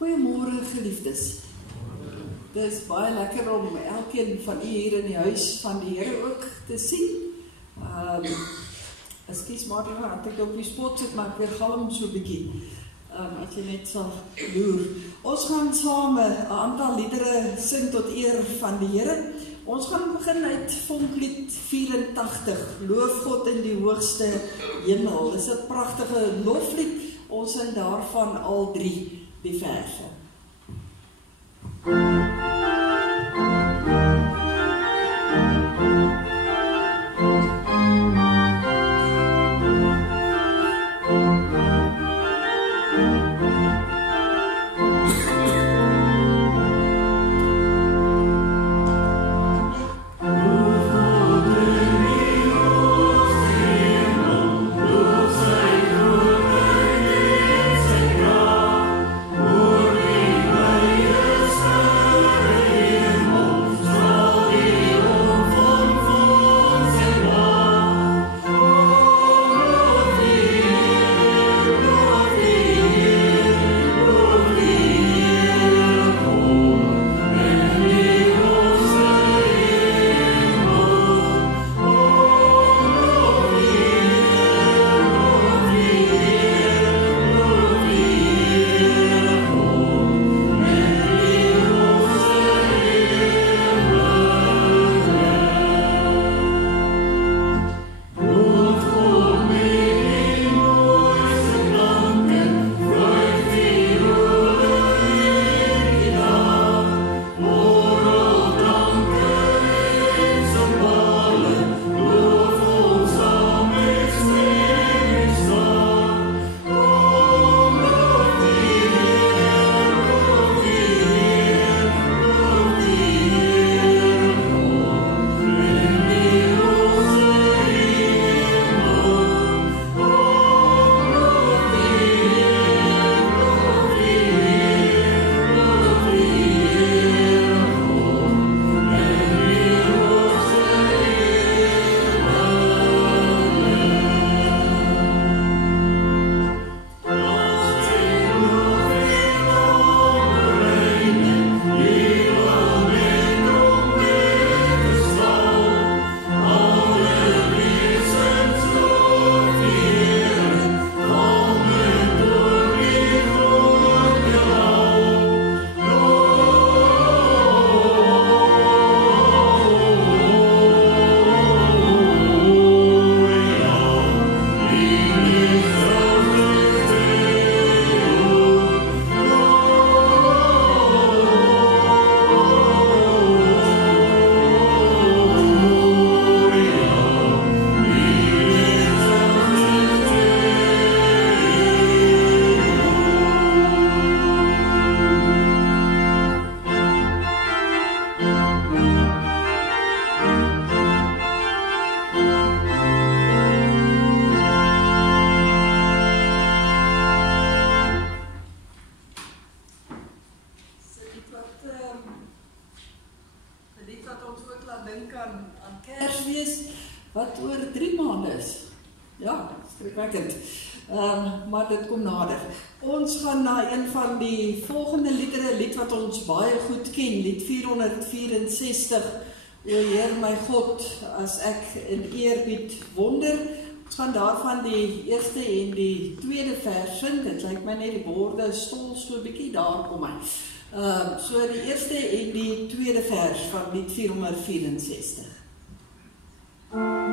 Goeiemôre geliefdes. Dit is baie lekker om elkeen van u hier in die huis van die Here ook te sien. Ekskuus maar, dat ek op die spot sit, maar ek weer galm so 'n bietjie. As jy net sal loer. Ons gaan saam 'n aantal liedere sing tot eer van die Here. Ons gaan begin uit Vonklied 84, Loof God in die hoogste hemel. Dit is 'n pragtige loflied. Ons sing daarvan al 3 die verse. Maar dit kom nader. Ons gaan na een van die volgende liedere, lied wat ons baie goed ken, lied 464, O Heer my God, as ek in eerbied wonder. Ons gaan daarvan die eerste en die tweede vers sing. Dit lyk my net die borde stol so 'n bietjie daar kom hy. So die eerste en die tweede vers van lied 464. Go.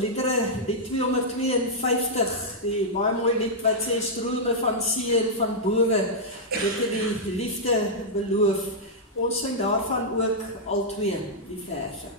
liedere, die 252, die baie mooi lied wat sê strome van see en van bowe, dit het die liefde beloof. Ons sing daarvan ook al twee, die verse.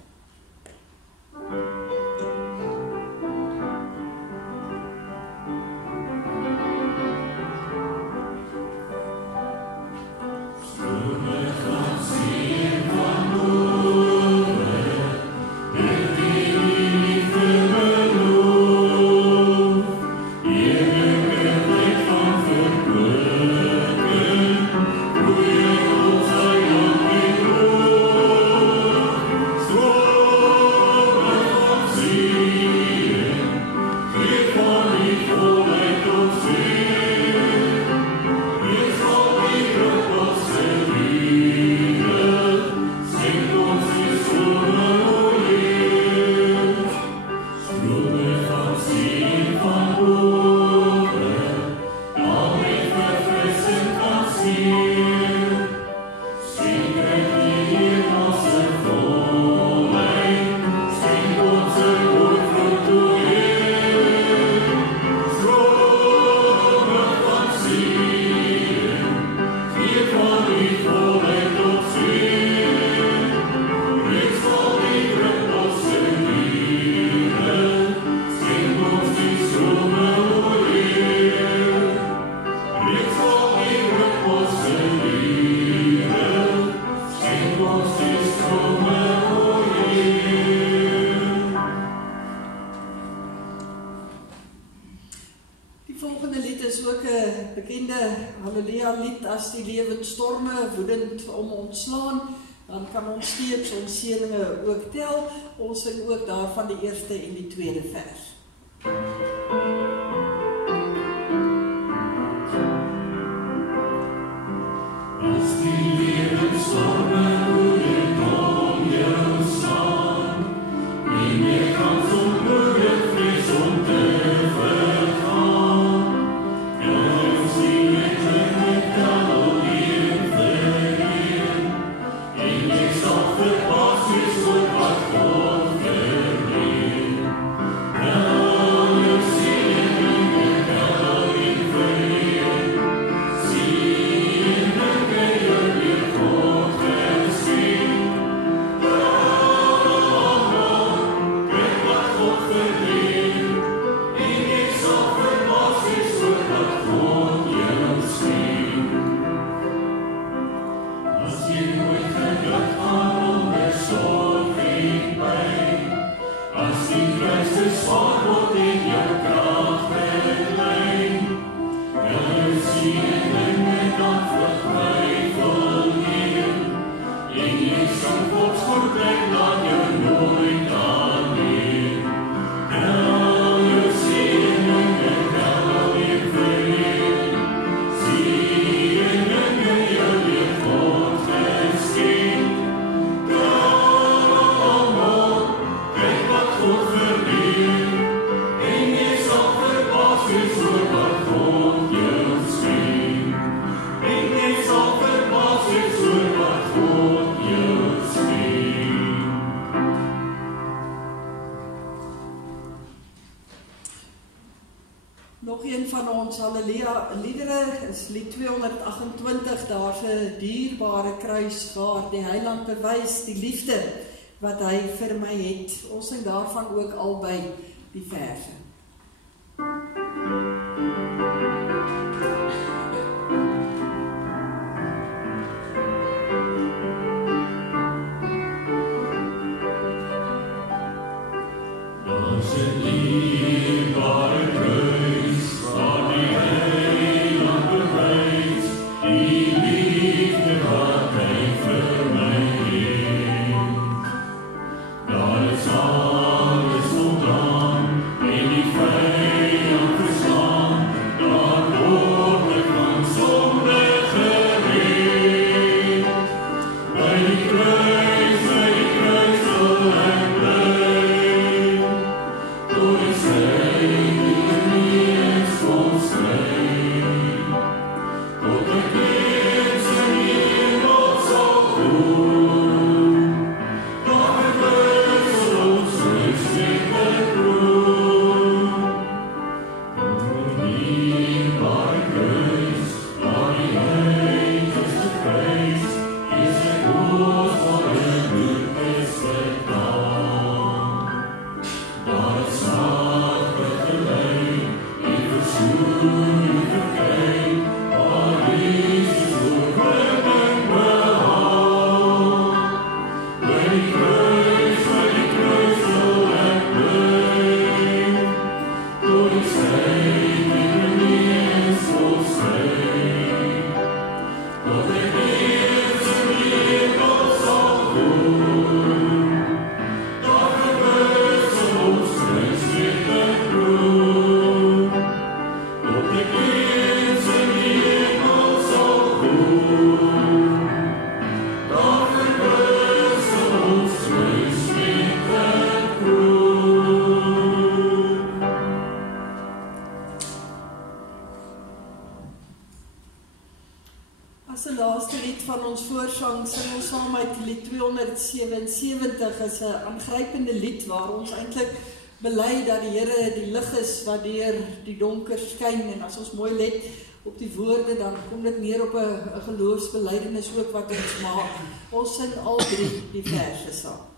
As die lewensstorme woedend om ons slaan, dan kan ons steeds ons seëninge ook tel. Ons sing ook daarvan die eerste en die tweede vers. As die lewensstorme woedend om jou slaan, en jy kan onmoedig vrees om te vergaan, dan sien ek nog een van ons halleluja liedere is lied 228, daar's 'n dierbare kruisgaard, die heiland bewys die liefde wat hy vir my het. Ons sing daarvan ook albei die verse. Alles voldaan, en die vijand verslaan, lied van ons voorsang sing ons saam uit lied 277 is 'n aangrypende lied waar ons eintlik bely dat die Here die lig is wat deur die donker skyn, en as ons mooi let op die woorde, dan kom dit neer op 'n geloofsbelydenis ook wat ons maak. Ons sing al 3 die verse saam.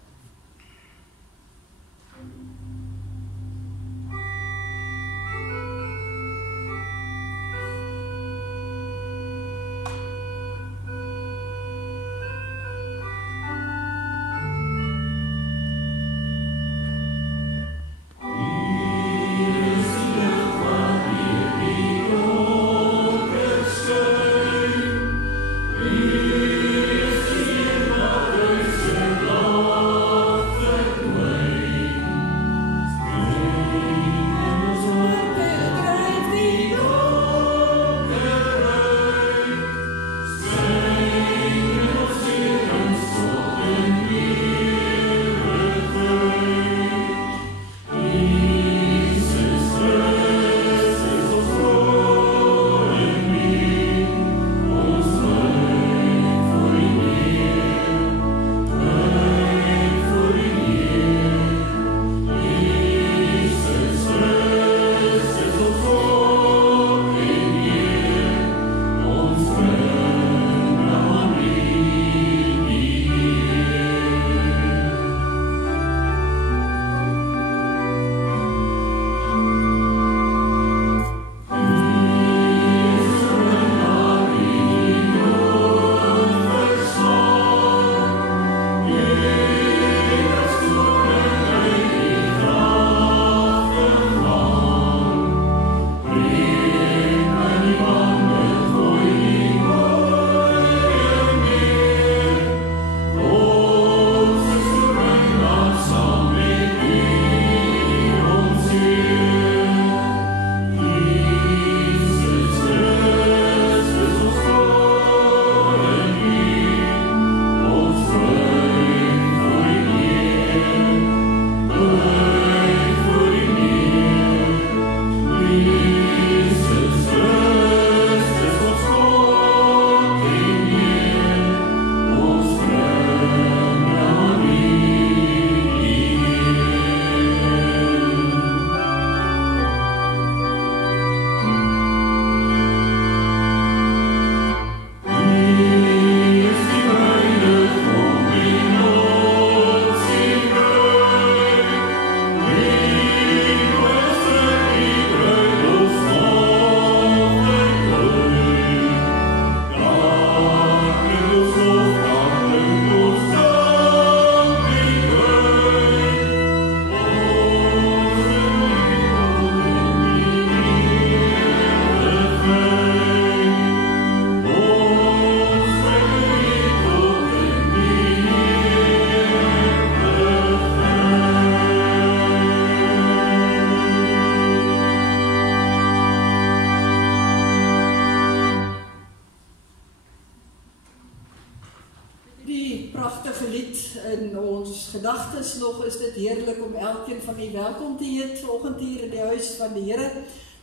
Gedagtes nog is dit heerlik om elkeen van u welkom te heet vanoggend hier in die huis van die Here.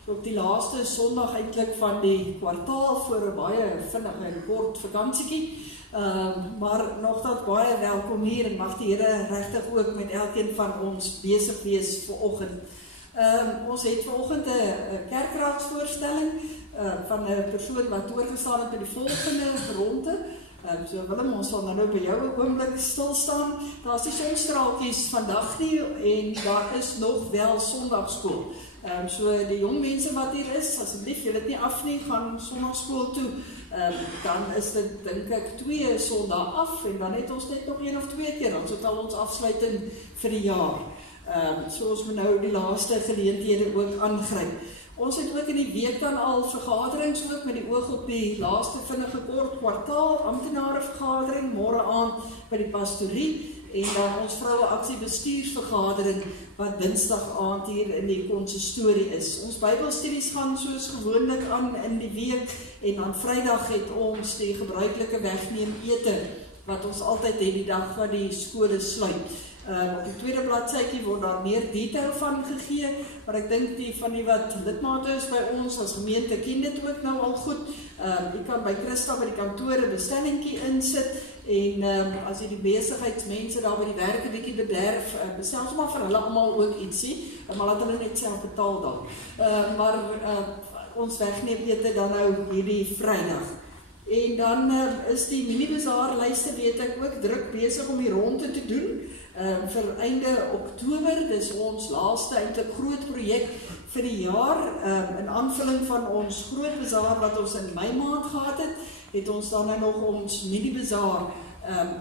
So op die laaste Sondag eintlik van die kwartaal voor 'n baie vinnige en kort vakansietjie. Maar nogtans baie welkom hier en mag die Here regtig ook met elkeen van ons besig wees vanoggend. Ons het vanoggend 'n kerkraadsvoorstelling van 'n persoon wat oorgestaan het by die volgende ronde. So Willem, ons sal nou by jou 'n oomblik stil staan. Daar is nie sonstraaltjies vandag nie en daar is nog wel Sondagskool. So die jong mense wat hier is, asseblief, julle het nie af nie, gaan Sondagskool toe. Dan is dit dink ek 2 Sondae af en dan het ons net nog 1 of 2 keer, dan so al ons afsluiting vir die jaar. So ons moet nou die laaste geleenthede ook aangryp. Ons het ook in die week dan al vergaderings ook met die oog op die laaste vinnige kort kwartaal amptenare vergadering môre aand by die pastorie en dan ons vroue aksie bestuursvergadering wat Dinsdag aand hier in die konsistorie is. Ons Bybelstudies gaan soos gewoonlik aan in die week en dan Vrydag het ons die gebruikelike wegneem ete wat ons altyd het die dag wat die skole sluit. Op die tweede bladsytjie word daar meer detail van gegee, maar ek dink die van die wat lidmate is by ons as gemeente ken dit ook nou al goed. Jy kan by Christa by die kantoor 'n bestellingkie insit en as jy die besigheidsmense daar by die werk 'n bietjie bederf, bestel sommer vir hulle almal ook ietsie, maar laat hulle net self betaal dan. Maar ons wegneem ete dan nou hierdie Vrydag. En dan is die mini-bazaarlyste, weet ek, ook druk besig om die ronde te doen vir einde Oktober. Dis ons laaste eintlik groot projek vir die jaar, in aanvulling van ons groot bazaar wat ons in Mei maand gehad het ons dan nou nog ons mini-bazaar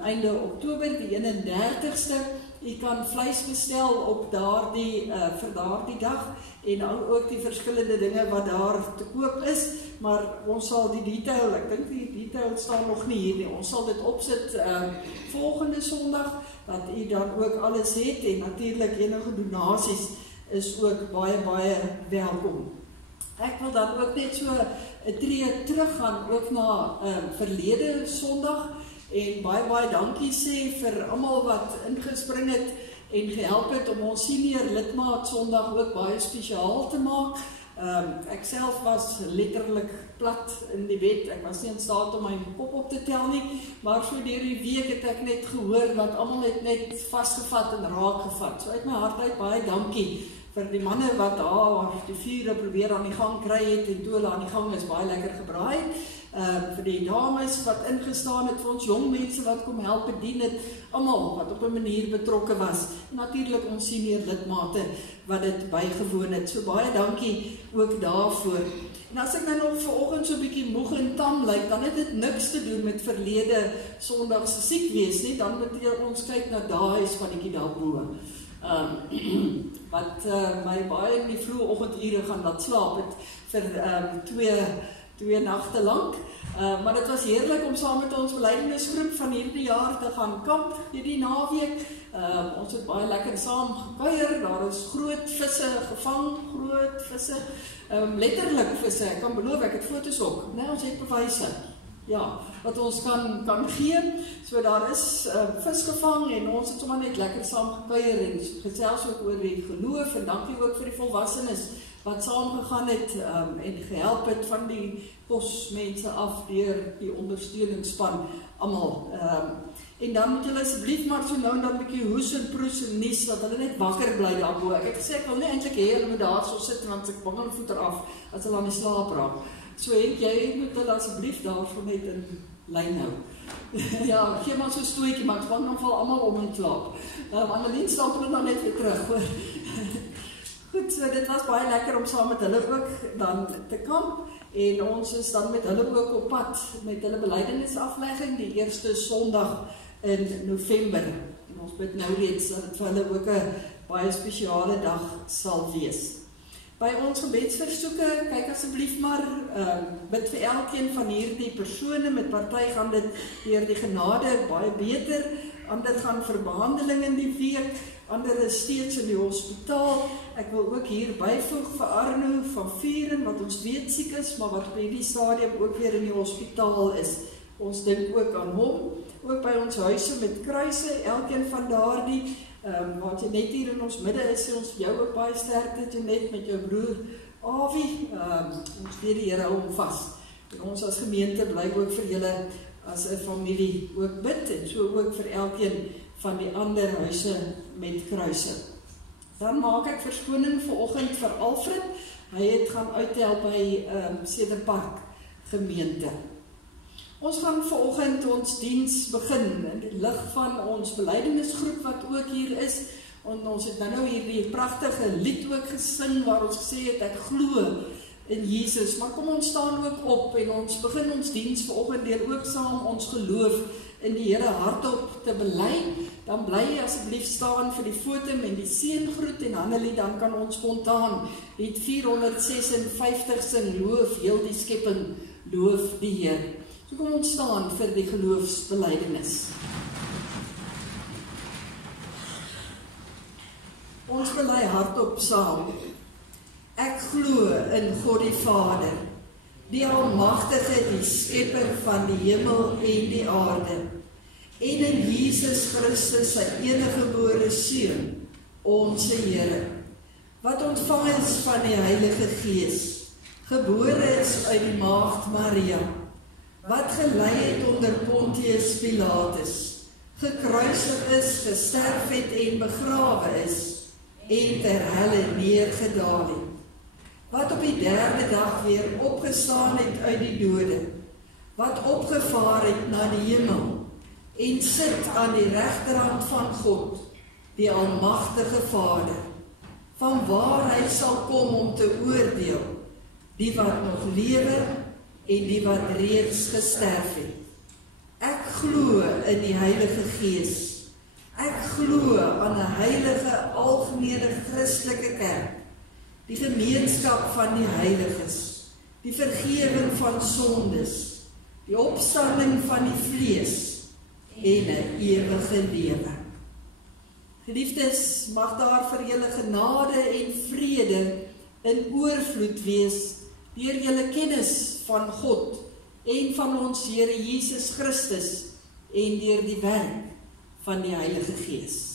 einde Oktober, die 31ste. Jy kan vleis bestel op vir daardie dag en ook die verskillende dinge wat daar te koop is, maar ons sal die detail, ek dink die detail staan nog nie hier nie, ons sal dit opsit volgende Sondag, dat jy dan ook alles het en natuurlik enige donasies is ook baie, baie welkom. Ek wil dan ook net so 'n tree teruggaan ook na verlede Sondag en baie, baie dankie sê vir almal wat ingespring het en gehelp het om ons senior lidmaat Sondag ook baie spesiaal te maak. Ek self was letterlik plat in die bed, ek was nie in staat om my kop op te tel nie, maar so deur die week het ek net gehoor wat almal het net vasgevat en raakgevat. So uit my hart uit baie dankie vir die manne wat daar die vure probeer aan die gang kry het en toe hulle aan die gang is baie lekker gebraai. Vir die dames wat ingestaan het, vir ons jong mense wat kom help bedien het, almal wat op 'n manier betrokke was. En natuurlik ons senior lidmate wat dit bygewoon het. So baie dankie ook daarvoor. En as ek nou nog vanoggend so 'n bietjie moeg en tam lyk, dan het dit niks te doen met verlede Sondag se siek wees nie, dan moet jy ons kyk na daai spanetjie daarbo. Wat my baie in die vroeë oggendure gaan laat slaap het vir twee nagte lank. Maar dit was heerlik om saam met ons belydenisgroep van hierdie jaar te gaan kamp hierdie naweek. Ons het baie lekker saam gekuier, daar is groot visse gevang, groot visse, letterlik visse, ek kan beloof, ek het foto's ook, nee, ons het bewyse. Ja, wat ons kan gee. So daar is vis gevang en ons het sommer net lekker saam gekuier en gesels ook oor die geloof en dankie ook vir die volwassenes wat saam gegaan het en gehelp het van die kosmense af deur die ondersteuningsspan almal. En dan moet hulle asseblief maar so nou en dan 'n bietjie hoes en proes en nies dat hulle net wakker bly daarbo. Ek het gesê ek wil nie eintlik hê hulle moet daar so sit want ek bang hulle voet eraf as hulle aan die slaap raak. So Henk, jy moet hulle asseblief daarvoor net in lyn hou. Ja, gee maar so 'n stootjie, maar ek bang dan val almal om in slaap. Annelien slaap hulle nou net weer terug, hoor. Goed, so dit was baie lekker om saam met hulle ook dan te kamp en ons is dan met hulle ook op pad met hulle belydenisaflegging die eerste Sondag in November. En ons bid nou reeds dat dit vir hulle ook 'n baie spesiale dag sal wees. By ons gebedsversoeke, kyk asseblief maar, bid vir elkeen van hierdie persone, met party gaan dit deur die genade baie beter, ander gaan vir behandeling in die week, ander is steeds in die hospitaal. Ek wil ook hier byvoeg vir Arno van Vuren, wat ons weet siek is, maar wat op hierdie stadium ook weer in die hospitaal is. Ons dink ook aan hom, ook by ons huise met kruise, elkeen van daardie, wat jy net hier in ons midde is, ons jou ook baie sterkte toe net met jou broer Avi, ons weet die Here hou hom vas. En ons as gemeente bly ook vir julle as 'n familie ook bid, en so ook vir elkeen van die ander huise met kruise. Dan maak ek verskoning vanoggend vir Alfred, hy het gaan uithelp by Cederpark gemeente. Ons gaan vanoggend ons diens begin in die lig van ons belydenisgroep wat ook hier is. En ons het nou hierdie pragtige lied ook gesing waar ons gesê het ek glo in Jesus. Maar kom ons staan ook op en ons begin ons diens vanoggend deur ook saam ons geloof in die Here hardop te bely. Dan bly jy asseblief staan vir die fotum en die seëngroet en Annelie, dan kan ons spontaan die 456 sing, loof heel die skepping, loof die Heer. So kom ons staan vir die geloofsbelydenis. Ons bely hardop saam. Ek glo in God die Vader, die Almagtige, die Skepper van die hemel en die aarde, en in Jesus Christus, sy eniggebore Seun, ons Here, wat ontvang is van die Heilige Gees, gebore is uit die maagd Maria, wat gelei het onder Pontius Pilatus, gekruisig is, gesterf het en begrawe is, en ter helle neergedaal het, wat op die derde dag weer opgestaan het uit die dode, wat opgevaar het na die hemel, en sit aan die regterhand van God, die almagtige Vader, van waar hy sal kom om te oordeel, die wat nog lewe en die wat reeds gesterf het. Ek glo in die Heilige Gees. Ek glo aan 'n heilige algemene Christelike kerk, die gemeenskap van die heiliges, die vergewing van sondes, die opstanding van die vlees en 'n ewige lewe. Geliefdes, mag daar vir julle genade en vrede in oorvloed wees deur julle kennis van God en van ons Here Jesus Christus en deur die werk van die Heilige Gees.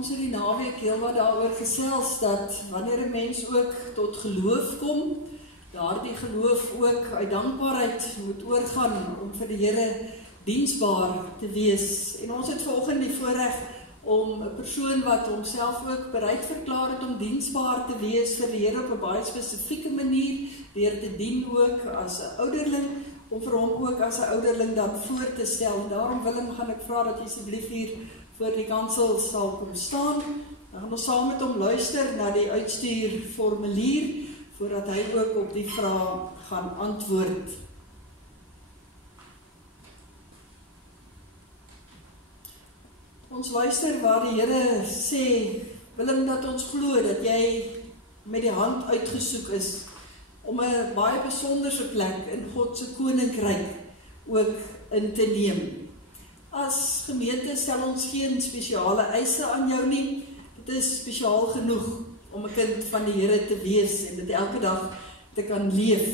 Ons het die naweek heel wat daaroor gesels dat wanneer 'n mens ook tot geloof kom, daardie geloof ook uit dankbaarheid moet oorgaan om vir die Here diensbaar te wees. En ons het vanoggend die voorreg om 'n persoon wat homself ook bereid verklaar het om diensbaar te wees vir die Here op 'n baie spesifieke manier, deur te dien ook as 'n ouderling, om vir hom ook as 'n ouderling dan voor te stel. En daarom Willem, gaan ek vra dat jy asseblief hier voor die kansel sal kom staan. Dan gaan ons saam met hom luister na die uitstuurformulier, voordat hy ook op die vraag gaan antwoord. Ons luister waar die Here sê, Willem, dat ons glo dat jy met die hand uitgesoek is om 'n baie besonderse plek in God se koninkryk ook in te neem. As gemeente stel ons geen spesiale eise aan jou nie. Dit is spesiaal genoeg om 'n kind van die Here te wees en dit elke dag te kan leef.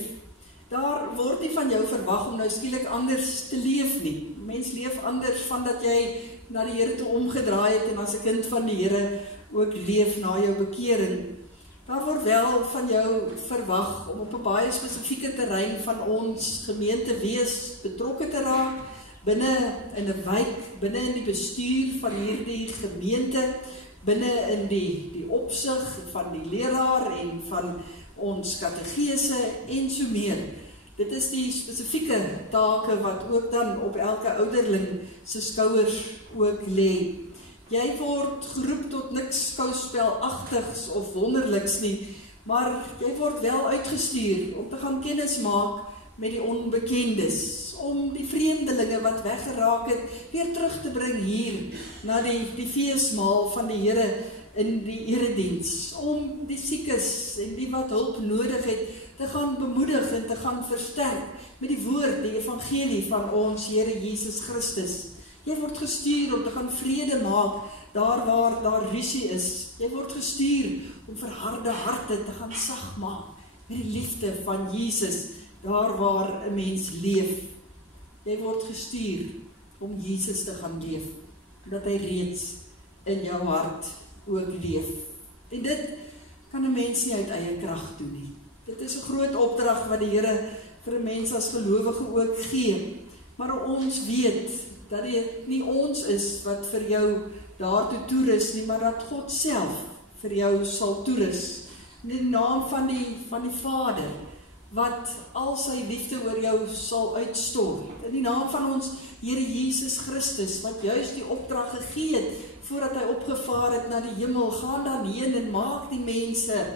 Daar word nie van jou verwag om nou skielik anders te leef nie. Mens leef anders van dat jy na die Here toe omgedraai het en as 'n kind van die Here ook leef na jou bekering. Daar word wel van jou verwag om op 'n baie spesifieke terrein van ons gemeente wees betrokke te raak, binne in 'n wijk, binne in die bestuur van hierdie gemeente, binne in die opsig van die leraar en van ons kategese en so meer. Dit is die spesifieke take wat ook dan op elke ouderling se skouers ook lê. Jy word geroep tot niks skouspelagtigs of wonderliks nie, maar jy word wel uitgestuur om te gaan kennis maak met die onbekendes, om die vreemdelinge wat weggeraak het, weer terug te bring hier, na die feesmaal van die Here in die erediens, om die siekes en die wat hulp nodig het, te gaan bemoedig en te gaan versterk, met die woord, die evangelie van ons Here Jesus Christus. Jy word gestuur om te gaan vrede maak, daar waar daar rusie is. Jy word gestuur om verharde harte te gaan sag maak, met die liefde van Jesus, daar waar 'n mens leef. Jy word gestuur om Jesus te gaan leef, omdat hy reeds in jou hart ook leef. En dit kan 'n mens nie uit eie krag doen nie. Dit is 'n groot opdrag wat die Here vir 'n mens as gelowige ook gee. Maar ons weet dat dit nie ons is wat vir jou daartoe toerus nie, maar dat God self vir jou sal toerus. In die naam van die Vader, wat al sy liefde oor jou sal uitstort. In die naam van ons Here Jesus Christus, wat juist die opdrag gegee het, voordat hy opgevaar het na die hemel, gaan dan heen en maak die mense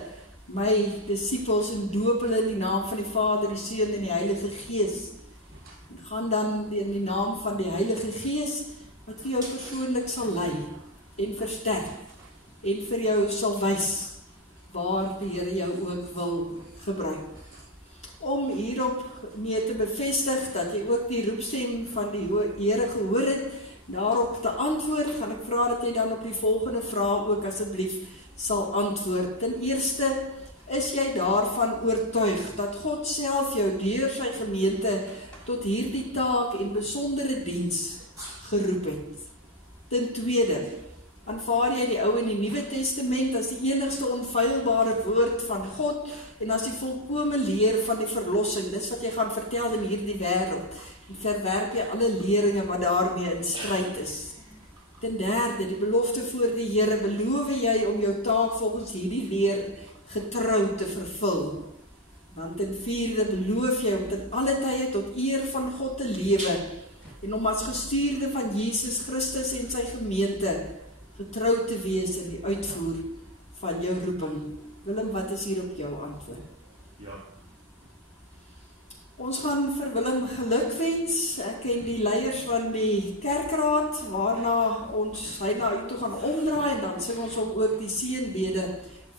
my disippels en doop hulle in die naam van die Vader, die Seun en die Heilige Gees. Gaan dan in die naam van die Heilige Gees, wat vir jou persoonlik sal lei en versterk en vir jou sal wys waar die Here jou ook wil gebruik. Om hierop mee te bevestig dat jy ook die roepstem van die Here gehoor het, daarop te antwoord, gaan ek vra dat jy dan op die volgende vraag ook asseblief sal antwoord. Ten eerste, is jy daarvan oortuig dat God self jou deur sy gemeente tot hierdie taak en besondere diens geroep het? Ten tweede, aanvaar jy die Ou en die Nuwe Testament as die enigste onfeilbare woord van God en as die volkome leer van die verlossing, dis wat jy gaan vertel in hierdie wêreld, en verwerp jy alle leringe wat daarmee in stryd is. Ten derde, die belofte voor die Here, beloof jy om jou taak volgens hierdie leer getrou te vervul. Want ten vierde, beloof jy om ten alle tye tot eer van God te lewe en om as gestuurde van Jesus Christus en sy gemeente getrou te wees in die uitvoer van jou roeping. Willem, wat is hier op jou antwoord? Ja. Ons gaan vir Willem gelukwens. Ek ken die leiers van die kerkraad, waarna ons hy na uit toe gaan omdraai, en dan sing ons hom ook die seënbede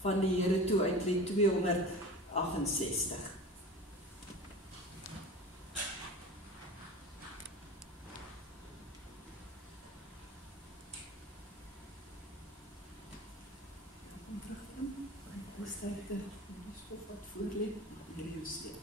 van die Here toe uit lied 268. Sterkte, of wat voorleef, hierdie hoesleef.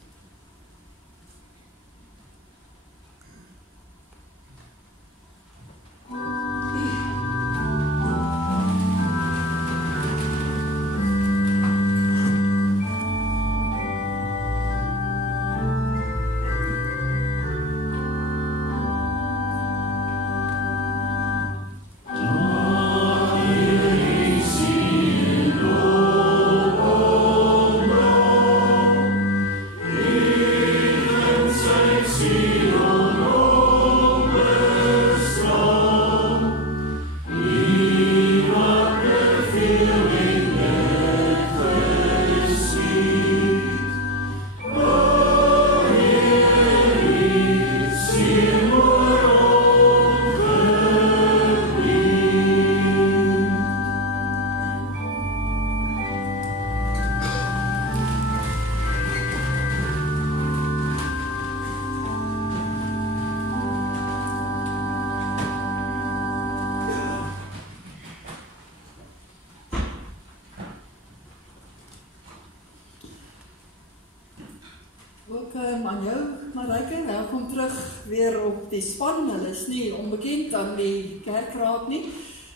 Ook aan jou, Marijke, welkom terug weer op die span. Hulle is nie onbekend aan die kerkraad nie.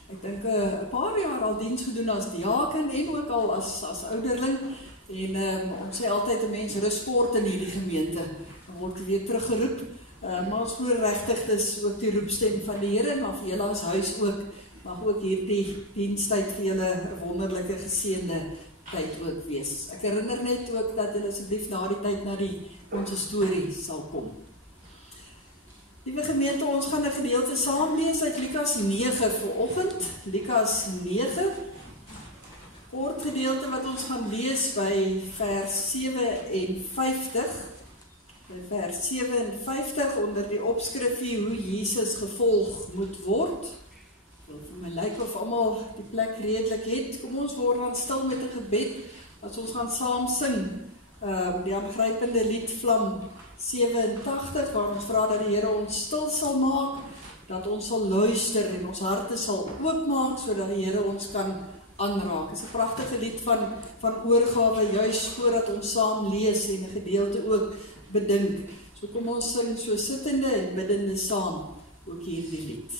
Ek dink 'n paar jaar al diens gedoen as diaken en ook al as ouderling. En ons sê altyd 'n mens rus kort in hierdie gemeente. Dan word weer teruggeroep. Maar ons glo regtig dis ook die roepstem van die Here, maar vir julle as huis ook mag ook hierdie dienstyd vir julle 'n wonderlike geseënde tyd ook wees. Ek herinner net ook dat julle asseblief na die tyd na die ons storie sal kom. Liewe gemeente, ons gaan 'n gedeelte saam lees uit Lukas 9 vanoggend. Lukas 9, kort gedeelte wat ons gaan lees by vers 57. By vers 57 onder die opskrifie hoe Jesus gevolg moet word. Vir my lyk of almal die plek redelik het. Kom ons word dan stil met 'n gebed as ons gaan saam sing. Die aangrypende lied Vlam 87 waar ons vra dat die Here ons stil sal maak, dat ons sal luister en ons harte sal oopmaak sodat die Here ons kan aanraak. Dit is 'n pragtige lied van oorgawe juis voordat ons saam lees en 'n gedeelte ook bedink. So kom ons sing so sittende en biddende saam ook hierdie lied.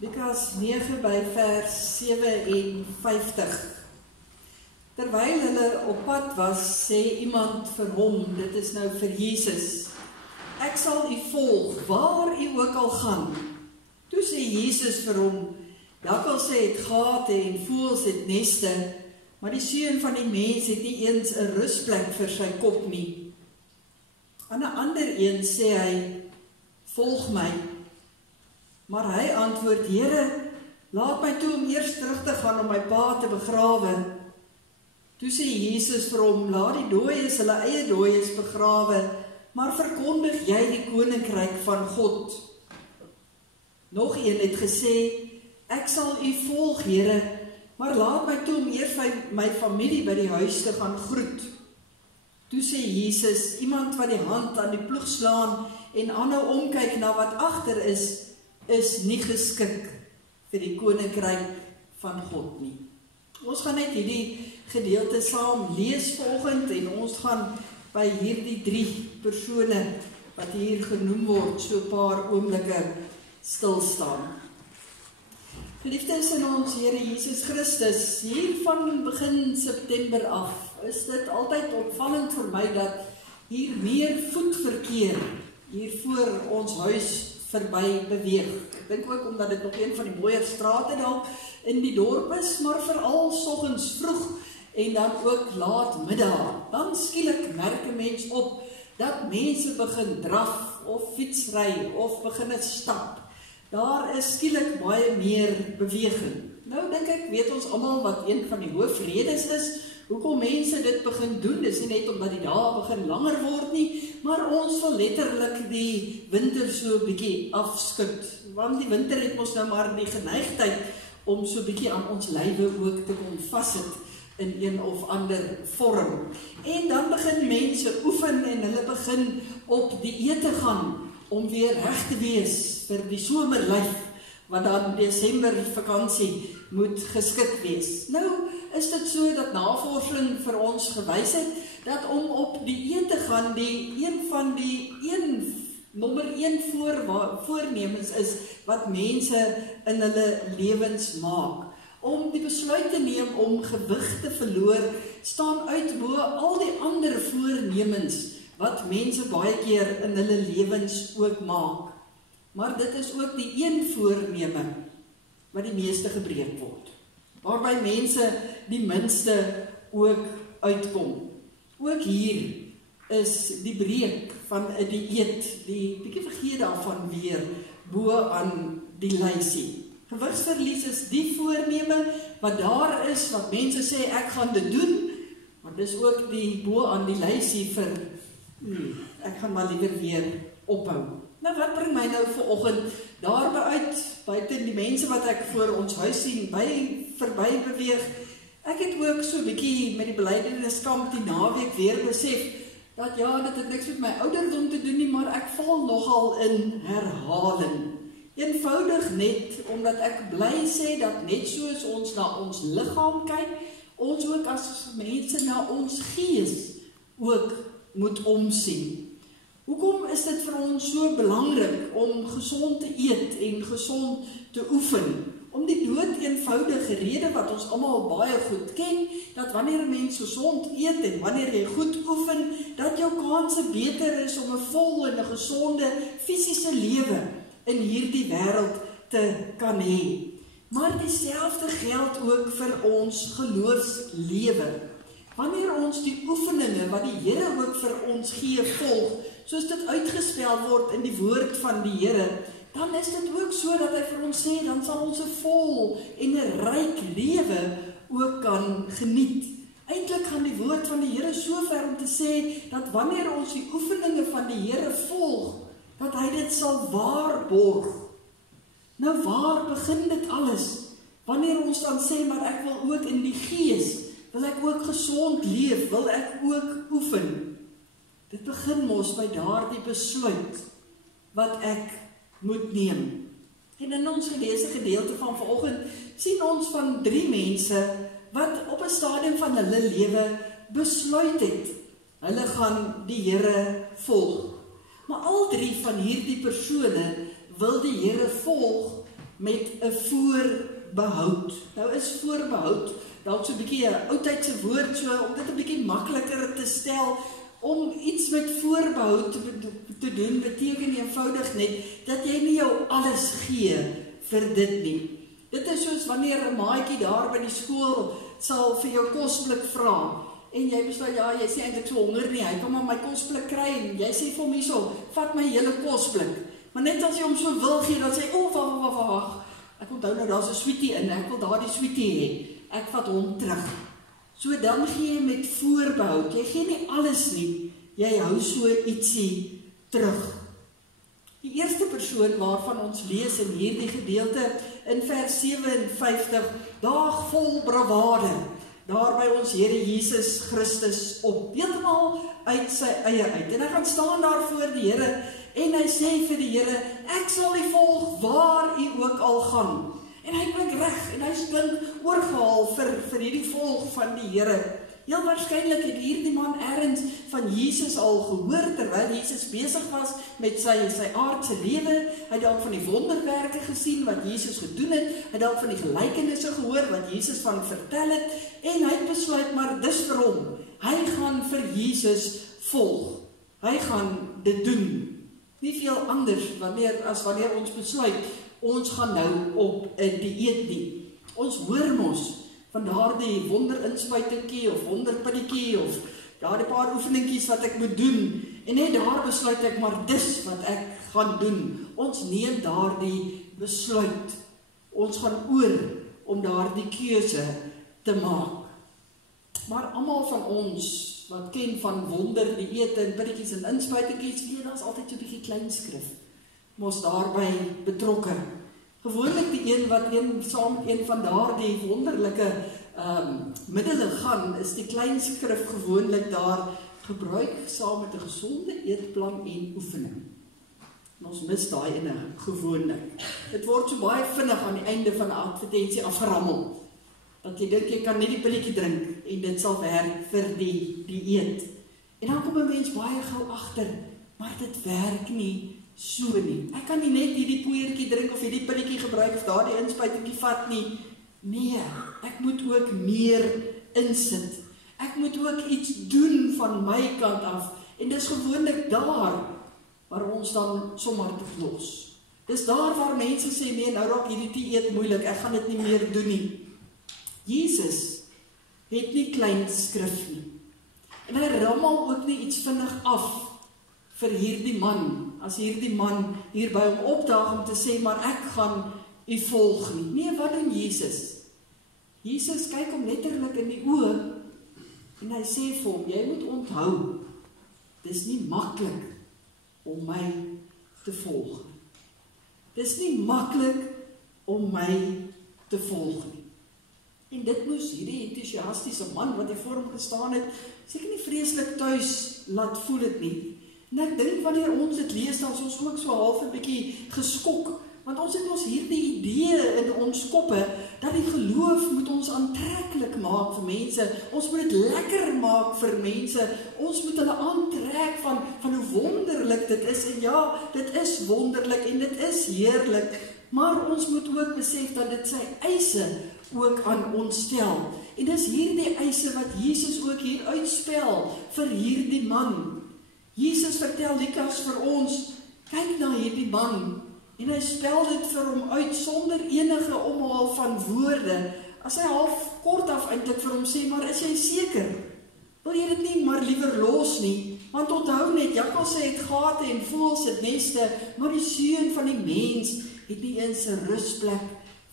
Lukas 9 by vers 57. Terwyl hulle op pad was, sê iemand vir hom, dit is nou vir Jesus, ek sal u volg, waar u ook al gaan. Toe sê Jesus vir hom, jakkals het gate en voëls het neste, maar die seun van die mens het nie eens 'n rusplek vir sy kop nie. Aan 'n ander een sê hy, volg my. Maar hy antwoord, Here, laat my toe om eers terug te gaan om my pa te begrawe. Toe sê Jesus vir hom, laat die dooies hulle eie dooies begrawe, maar verkondig jy die koninkryk van God. Nog een het gesê, ek sal u volg, Here, maar laat my toe om eers my familie by die huis te gaan groet. Toe sê Jesus, iemand wat die hand aan die ploeg slaan en aanhou omkyk na wat agter is nie geskik vir die koninkryk van God nie. Ons gaan net hierdie gedeelte saam lees vanoggend en ons gaan by hierdie 3 persone wat hier genoem word, so 'n paar oomblikke stil staan. Geliefdes in ons Here Jesus Christus, hier van begin September af, is dit altyd opvallend vir my dat hier meer voetverkeer hier voor ons huis verby beweeg. Ek dink ook omdat dit nog een van die mooier strate dalk in die dorp is, maar veral soggens vroeg en dan ook laatmiddag. Dan skielik merk 'n mens op dat mense begin draf of fietsry of begin stap. Daar is skielik baie meer beweging. Nou dink ek, weet ons almal wat een van die hoofredes is, hoekom mense dit begin doen, dis nie net omdat die dae begin langer word nie, maar ons wil letterlik die winter so 'n bietjie afskud, want die winter het ons nou maar die geneigtheid om so 'n bietjie aan ons lywe ook te kom vassit in een of ander vorm. En dan begin mense oefen en hulle begin op dieet te gaan om weer reg te wees vir die somerlyf, wat dan Desember vakansie moet geskik wees. Nou is dit so dat navorsing vir ons gewys het, dat om op dieet te gaan, nommer 1 voornemens is, wat mense in hulle lewens maak. Om die besluit te neem om gewig te verloor, staan uit bo al die ander voornemens, wat mense baie keer in hulle lewens ook maak. Maar dit is ook die een voorneme wat die meeste gebreek word, waarby mense die minste ook uitkom. Ook hier is die breek van 'n dieet, die bietjie vergeet daarvan weer, bo aan die lysie. Gewigsverlies is die voorneme wat daar is, wat mense sê ek gaan dit doen, maar dis ook die bo aan die lysie vir, ek gaan maar liewer weer ophou. Nou wat bring my nou vanoggend daarby uit, buiten die mense wat ek voor ons huis sien, verby beweeg. Ek het ook so 'n bietjie met die belydeniskamp die naweek weer besef, dat ja, dit het niks met my ouderdom te doen nie, maar ek val nogal in herhaling. Eenvoudig net, omdat ek bly sê, dat net soos ons na ons liggaam kyk, ons ook as mense na ons gees ook moet omsien. Hoekom is dit vir ons so belangrik om gesond te eet en gesond te oefen? Om die dood eenvoudige rede wat ons almal baie goed ken, dat wanneer 'n mens gesond eet en wanneer jy goed oefen, dat jou kanse beter is om 'n vol en 'n gesonde fisiese lewe in hierdie wêreld te kan hê. Maar dieselfde geld ook vir ons geloofslewe. Wanneer ons die oefeninge wat die Here ook vir ons gee volg, soos dit uitgespel word in die woord van die Here, dan is dit ook so dat hy vir ons sê, dan sal ons 'n vol en 'n ryk lewe ook kan geniet. Eintlik gaan die woord van die Here so ver om te sê, dat wanneer ons die oefeninge van die Here volg, dat hy dit sal waarborg. Nou waar begin dit alles? Wanneer ons dan sê, maar ek wil ook in die gees, wil ek ook gesond leef, wil ek ook oefen. Dit begin mos by daardie besluit wat ek moet neem. En in ons geleesde gedeelte van vanoggend sien ons van 3 mense wat op 'n stadium van hulle lewe besluit het. Hulle gaan die Here volg. Maar al 3 van hierdie persone wil die Here volg met 'n voorbehoud. Nou is voorbehoud dalk so 'n bietjie 'n oudtydse woord, so om dit 'n bietjie makliker te stel. Om iets met voorbehoud te doen, beteken eenvoudig net, dat jy nie jou alles gee vir dit nie. Dit is soos wanneer 'n maatjie daar by die skool sal vir jou kosblik vra, en jy besluit, ja, jy sê eintlik so honger nie, hy kan maar my kosblik kry, en jy sê vir hom hierso, vat my hele kosblik. Maar net as jy hom so wil gee, dan sê, wag, ek onthou nou, daar's 'n sweetie in, ek wil daardie sweetie hê, ek vat hom terug. So dan gee jy met voorbehoud, jy gee nie alles nie, jy hou so ietsie terug. Die eerste persoon waarvan ons lees in hierdie gedeelte, in vers 57, daag vol bravade, daar by ons Here Jesus Christus op, heeltemal uit sy eie uit, en hy gaan staan daar voor die Here, en hy sê vir die Here, ek sal u volg waar u ook al gaan. En hy klink reg, en hy klink oorgehaal vir hierdie volg van die Here. Heel waarskynlik het hierdie man ergens van Jesus al gehoor, terwyl Jesus besig was met sy aardse lewe. Hy het dalk van die wonderwerke gesien wat Jesus gedoen het, hy het dalk van die gelykenisse gehoor wat Jesus van vertel het, en hy het besluit, maar dis vir hom. Hy gaan vir Jesus volg. Hy gaan dit doen. Nie veel anders as wanneer ons besluit, ons gaan nou op 'n dieet nie. Ons hoor mos van daardie wonderinspuitingkie of wonderpilletjie of daardie paar oefeningkies wat ek moet doen, en net daar besluit ek, maar dis wat ek gaan doen. Ons neem daardie besluit. Ons gaan oor om daardie keuse te maak. Maar almal van ons wat ken van wonder, die ete en pilletjies en inspuitingkies, weet daar's altyd so 'n bietjie kleinskrif. Mos daarby betrokke. Gewoonlik die een wat saam met een van daardie wonderlike middele gaan, is die kleinskrif gewoonlik daar gebruik saam met 'n gesonde eetplan en oefening. En ons mis daai ene gewoonlik. Dit word so baie vinnig aan die einde van 'n advertensie afgerammel. Dat jy dink jy kan net die pilletjie drink en dit sal werk vir die dieet. En dan kom 'n mens baie gou agter, maar dit werk nie so nie. Ek kan nie net hierdie poeiertjie drink of hierdie pilletjie gebruik of daardie inspuitingkie vat nie. Nee, ek moet ook meer insit. Ek moet ook iets doen van my kant af. En dis gewoonlik daar waar ons dan sommer te los. Dis daar waar mense sê, nee, nou raak hierdie dieet moeilik, ek gaan dit nie meer doen nie. Jesus het nie klein skrif nie. En hy rammel ook nie iets vinnig af vir hierdie man, as hierdie man hier by hom opdaag om te sê, maar ek gaan u volg nie. Nee, wat doen Jesus? Jesus kyk hom letterlik in die oë en hy sê vir hom, jy moet onthou, dis nie maklik om my te volg. Dis nie maklik om my te volg nie. En dit moes hierdie enthousiastiese man wat hy voor hom gestaan het, seker nie vreeslik tuis laat voel het nie. En ek dink wanneer ons dit lees, dan is ons ook so half 'n bietjie geskok, want ons het ons hierdie idee in ons koppe, dat die geloof moet ons aantreklik maak vir mense, ons moet dit lekker maak vir mense, ons moet hulle aantrek van hoe wonderlik dit is, en ja, dit is wonderlik en dit is heerlik, maar ons moet ook besef dat dit sy eise ook aan ons stel. En dis hierdie eise wat Jesus ook hier uitspel vir hierdie man. Jesus vertel Lukas vir ons, kyk na hierdie man, en hy spel dit vir hom uit sonder enige omhaal van woorde, as hy half kortaf eintlik vir hom sê, maar is jy seker? Wil jy dit nie maar liewer los nie? Want onthou net, jakkalse het gate en voëls het neste, maar die seun van die mens het nie eens 'n rusplek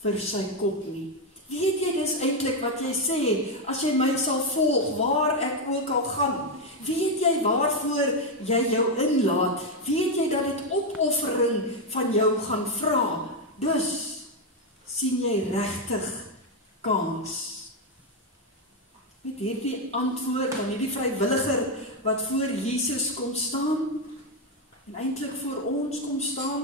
vir sy kop nie. Weet jy dis eintlik wat jy sê, as jy my sal volg, waar ek ook al gaan? Weet jy waarvoor jy jou inlaat? Weet jy dat dit opoffering van jou gaan vra? Dus sien jy regtig kans? Met hierdie antwoord van hierdie vrywilliger wat voor Jesus kom staan, en eintlik voor ons kom staan,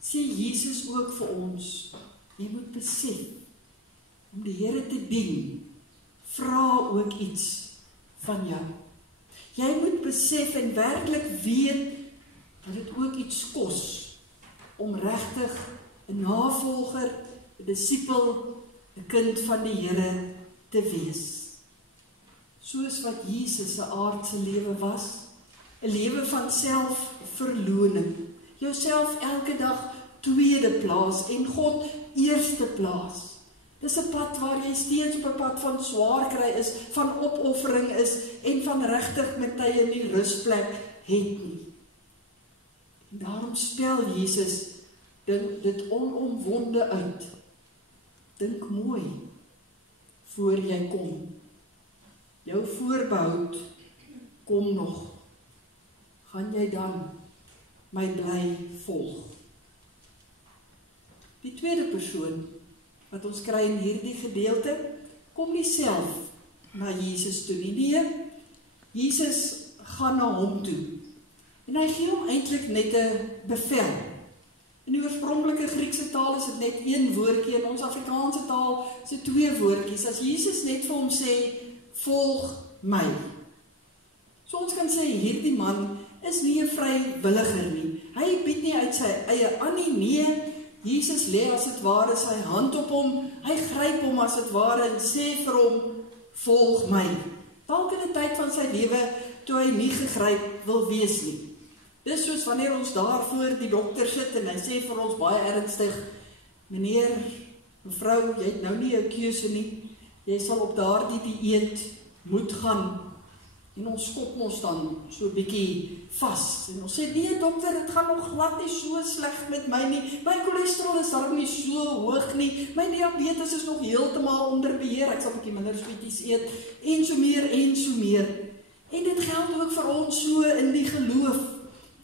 sê Jesus ook vir ons, jy moet besef, om die Here te dien, vra ook iets van jou. Jy moet besef en werklik weet dat dit ook iets kos om regtig 'n navolger, 'n disipel, 'n kind van die Here te wees. Soos wat Jesus se aardse lewe was, 'n lewe van selfverloning, jouself elke dag tweede plaas en God eerste plaas. Dis 'n pad waar jy steeds op 'n pad van swaar kry is, van opoffering is en van regtig met tye nie rusplek het nie. En daarom spel Jesus dit onomwonde uit. Dink mooi voor jy kom. Jou voorbehoud kom nog. Gaan jy dan my bly volg? Die tweede persoon wat ons kry in hierdie gedeelte, kom nie self na Jesus toe nie. Nee, Jesus gaan na hom toe. En hy gee hom eintlik net 'n bevel. In die oorspronklike Griekse taal is dit net een woordjie, in ons Afrikaanse taal is dit twee woordjies. As Jesus net vir hom sê, volg my. So ons kan sê, hierdie man is nie 'n vrywilliger nie. Hy bied nie uit sy eie aan nie, nee. Jesus lê as dit ware sy hand op hom, hy gryp hom as dit ware en sê vir hom, volg my. Dalk in 'n tyd van sy lewe toe hy nie gegryp wil wees nie. Dis soos wanneer ons daar voor die dokter sit en hy sê vir ons baie ernstig, meneer, mevrou, jy het nou nie 'n keuse nie. jy sal op daardie dieet moet gaan. En ons skop ons dan so 'n bietjie vas. En ons sê, nee dokter, dit gaan nog glad nie so sleg met my nie. My cholesterol is darm nie so hoog nie. My diabetes is nog heeltemal onder beheer. Ek sal 'n bietjie minder sweeties eet. En so meer en so meer. En dit geld ook vir ons so in die geloof.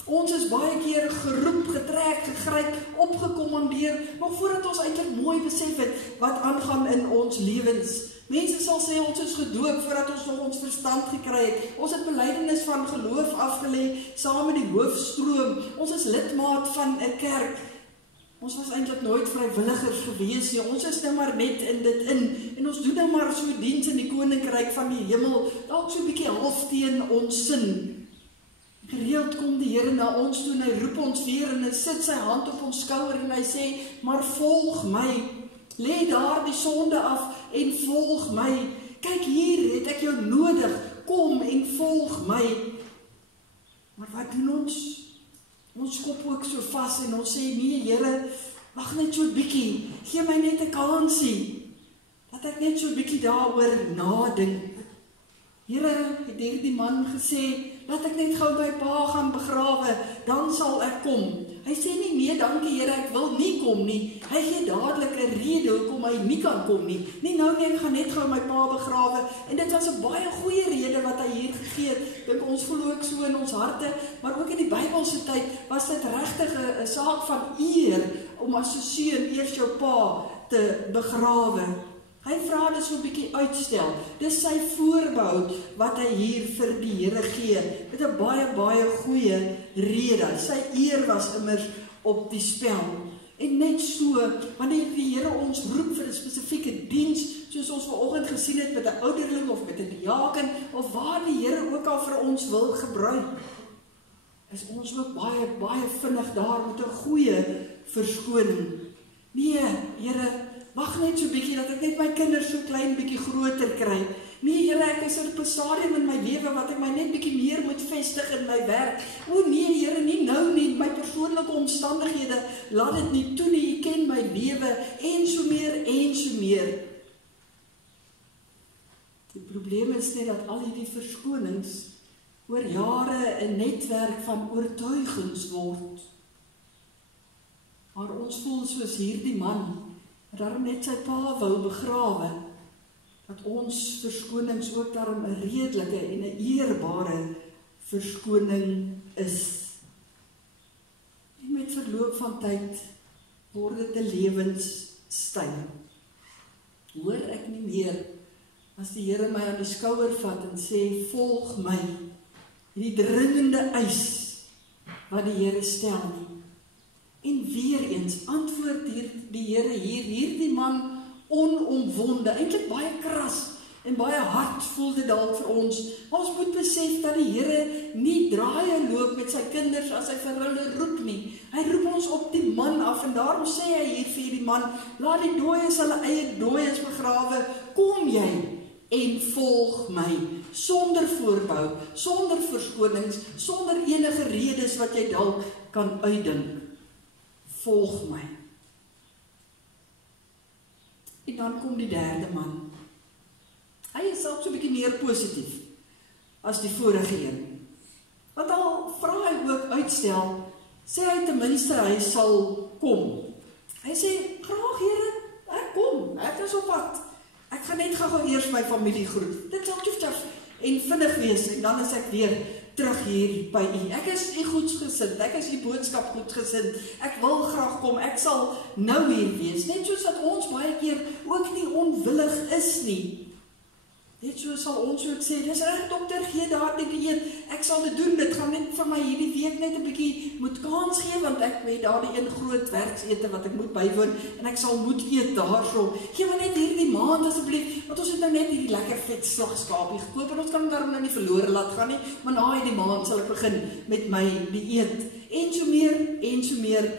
Ons is baie keer geroep, getrek, gegryp, opgekommandeer, nog voordat ons eintlik mooi besef het wat aangaan in ons lewens. Mense sal sê ons is gedoop voordat ons nog ons verstand gekry het. Ons het belydenis van geloof afgelê saam met die hoofstroom. Ons is lidmaat van 'n kerk. Ons was eintlik nooit vrywilligers gewees nie. Ons is nou maar net in dit in. En ons doen nou maar so diens in die koninkryk van die hemel, dalk so 'n bietjie half teen ons sin. Gereeld kom die Here na ons toe en hy roep ons weer en hy sit sy hand op ons skouer en hy sê, maar volg my. Lê daar die sonde af en volg my. Kyk, hier het ek jou nodig. Kom en volg my. Maar wat doen ons? Ons skop ook so vas en ons sê, nee Here, wag net so 'n bietjie. Gee my net 'n kansie. Laat ek net so 'n bietjie daaroor nadink. Here, het hierdie man gesê, laat ek net gou my pa gaan begrawe, dan sal ek kom. Hy sê nie, nee, dankie Here, ek wil nie kom nie. Hy gee dadelik 'n rede hoekom hy nie kan kom nie. Nie nou nie, ek gaan net gou my pa begrawe. En dit was 'n baie goeie rede wat hy hier gegee het. Dink ons glo ook so in ons harte, maar ook in die Bybelse tyd was dit regtig 'n saak van eer om as 'n seun eers jou pa te begrawe. Hy vra dit so 'n bietjie uitstel. Dis sy voorbehou wat hy hier vir die Here gee. Met 'n baie goeie rede. Sy eer was immers op die spel. En net so, wanneer die Here ons roep vir 'n spesifieke diens, soos ons vanoggend gesien het met 'n ouderling of met 'n diaken, of waar die Here ook al vir ons wil gebruik, is ons ook baie vinnig daar met 'n goeie verskoning. Nee, Here, wag net so 'n bietjie, dat ek net my kinders so klein bietjie groter kry. Nee, Here, ek is op 'n stadium in my lewe wat ek my net bietjie meer moet vestig in my werk. O nee, Here, nie nou nie, my persoonlike omstandighede, laat dit nie toe nie, U ken my lewe, en so meer, en so meer. Die probleem is net dat al hierdie verskonings oor jare 'n netwerk van oortuigings word. Maar ons voel soos hierdie man, daarom net sy pa wou begrawe, dat ons verskonings ook daarom 'n redelike en 'n eerbare verskoning is. En met verloop van tyd word dit 'n lewenstyl. Hoor ek nie meer as die Here my aan die skouer vat en sê, volg my, die dringende eis wat die Here stel nie. En weer eens antwoord die Here hierdie man onomwonde, eintlik baie kras en baie hard voel dit dalk vir ons. Ons moet besef dat die Here nie draaie loop met sy kinders as hy vir hulle roep nie. Hy roep ons op die man af en daarom sê hy hier vir die man, laat die dooies hulle eie dooies begrawe, kom jy en volg my, sonder voorbehou, sonder verskonings, sonder enige redes wat jy dalk kan uitdink. Volg my. En dan kom die derde man. Hy is selfs so 'n bietjie meer positief as die vorige een. Want al vra hy ook uitstel, sê hy ten minste hy sal kom. Hy sê, graag Here, ek kom, ek is op pad. Ek gaan net gou eers my familie groet. Dit sal toef en vinnig wees en dan is ek weer terug hier by U. Ek is U goedsgesind, ek is U boodskap goedgesind, ek wil graag kom, ek sal nou hier wees, net soos dat ons baie keer ook nie onwillig is nie. Net so sal ons ook sê, dis reg dokter, gee daar die dieet, ek sal dit doen, dit gaan net vir my hierdie week net 'n bietjie moet kans gee, want ek het daar die een groot werksete wat ek moet bywoon, en ek sal moet eet daarso. Gee maar net hierdie maand asseblief, want ons het nou net hierdie lekker vet slagskaapie gekoop, en ons kan daarom nou nie verlore laat gaan nie, maar na hierdie maand sal ek begin met my dieet. En so meer